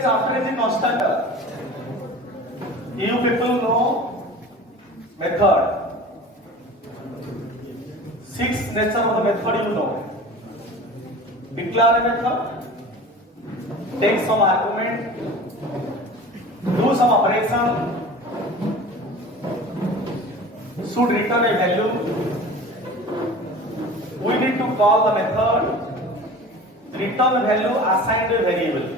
steps after is a constructor. You people know method. 6 nature of the method you know. Declare a method, take some argument, do some operation, should return a value. We need to call the method, return the value assigned a variable.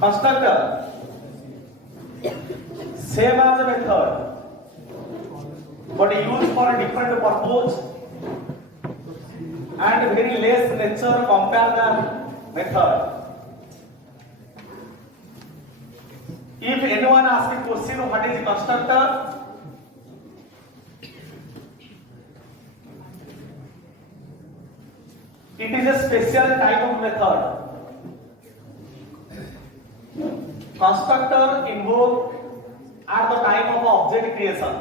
Constructor, same as the method, but used for a different purpose and very less nature compared than method. If anyone asks a question, what is a constructor? It is a special type of method. Constructor invoked at the time of object creation.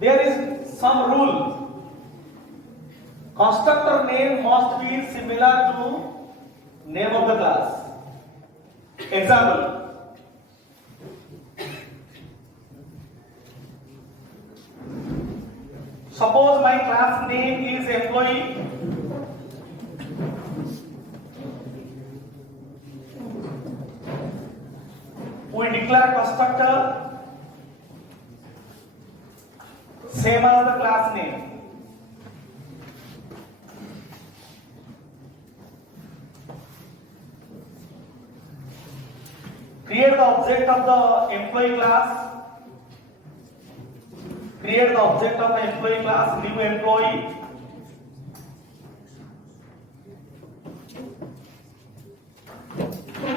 There is some rule. Constructor name must be similar to name of the class. Example. Suppose my class name is employee. We declare constructor same as the class name. Create the object of the employee class. Create the object of the employee class, new employee.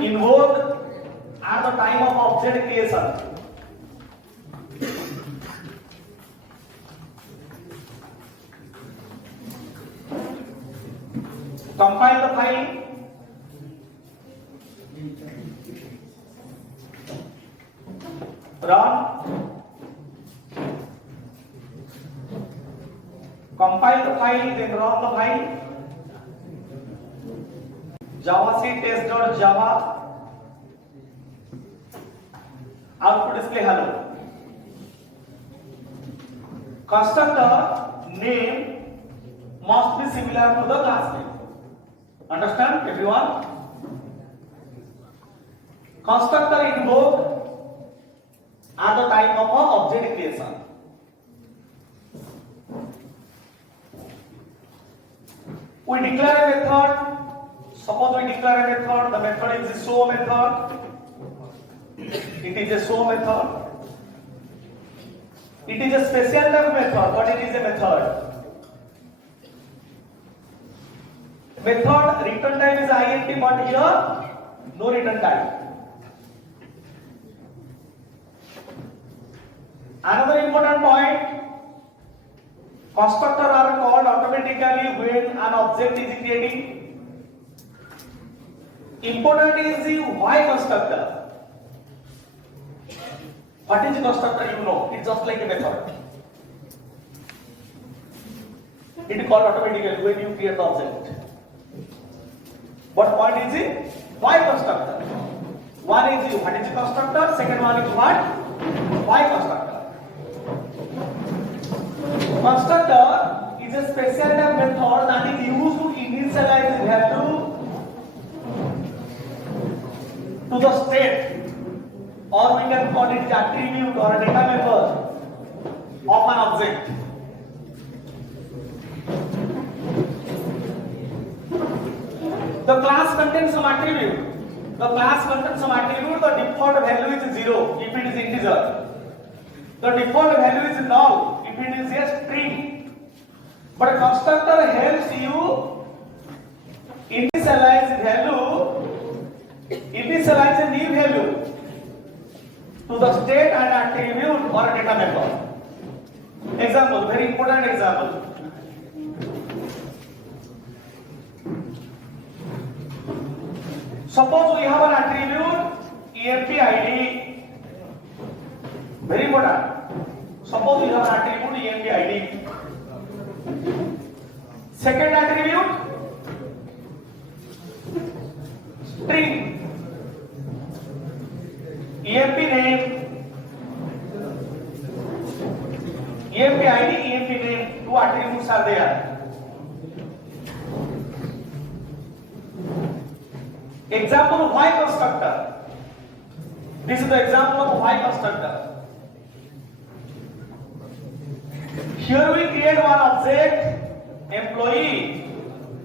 Invoke at the time of object creation. Compile the file. Run. Compile the file, then run the file. Java C test.java. Output display hello. Constructor name must be similar to the class name. Understand, everyone? Constructor invoked at the time of object creation. We declare a method. Suppose we declare a method. The method is a show method. It is a show method. It is a special type method, but it is a method. Method return type is int, but here no return type. Another important point, constructor are called automatically when an object is creating. Important is the why constructor. What is constructor? You know, it's just like a method. It is called automatically when you create the object. But what is it? Why constructor? One is what is the constructor? Second one is what? Why constructor? Constructor is a special type method that is used to initialize value to the state, or we can call it attribute or a data member of an object. The class contains some attribute. The class contains some attribute. The default value is 0 if it is integer. The default value is null if it is a string. But a constructor helps you initialize a new value to the state and attribute or a data member. Example, very important example. Suppose we have an attribute EMP ID. Very important. Suppose we have an attribute EMP ID. Second attribute string, emp name, emp id, emp name, two attributes are there. Example of why constructor. This is the example of why constructor. Here we create one object, employee.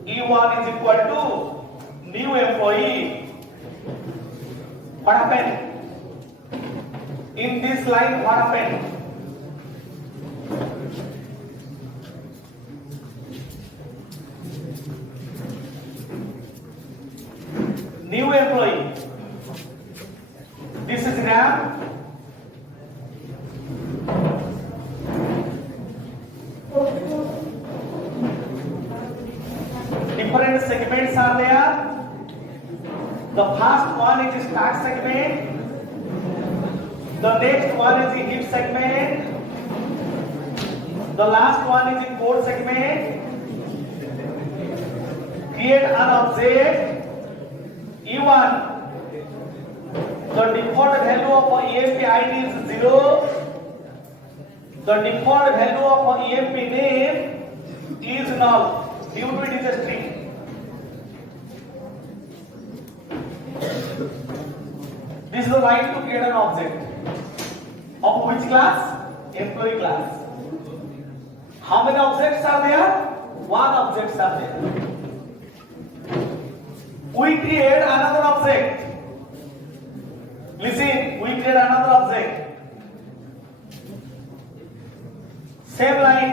E1 is equal to new employee. What happened? In this line, what happened? New employee. This is RAM. Different segments are there. The first one is start segment. The next one is the heap segment. The last one is the code segment. Create an object E1. The default value of EMP ID is 0. The default value of EMP name is null. Due to it is a string. This is the line to create an object. Of which class? Employee class. How many objects are there? One objects are there. We create another object. Listen, we create another object. Same line.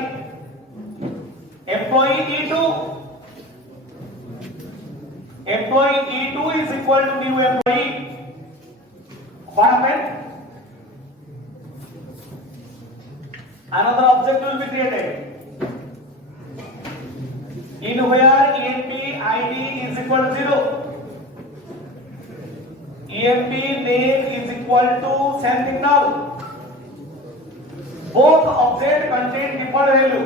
Employee E2. Employee E2 is equal to new employee. What happened? Another object will be created. In where EMP ID is equal to 0. EMP name is equal to same thing now. Both object contain default value.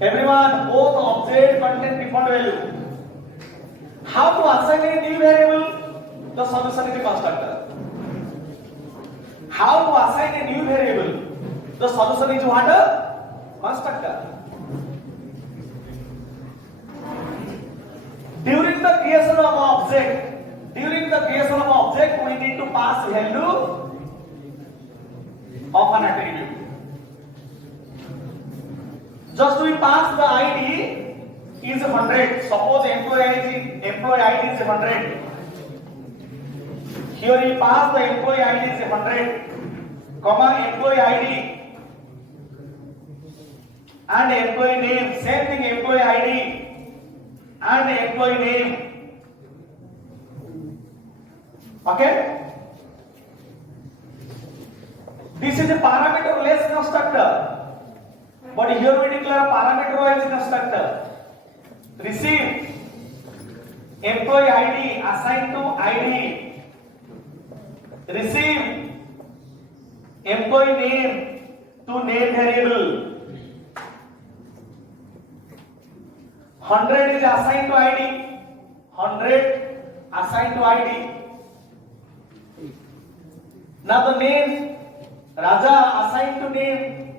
Everyone, both object contain default value. How to assign a new variable? The solution is a constructor. How to assign a new variable? The solution is what? A constructor. During the creation of object, we need to pass value of an attribute. Just we pass the ID is 100. Suppose employee ID is 100. Here we pass the employee ID is 100, comma employee ID and employee name. Same thing, employee ID and employee name. Okay? This is a parameter-less constructor. But here we declare a parameter-wise constructor. Receive employee ID assigned to ID. Receive employee name to name variable. 100 is assigned to ID. 100 assigned to ID. Now the name Raja assigned to name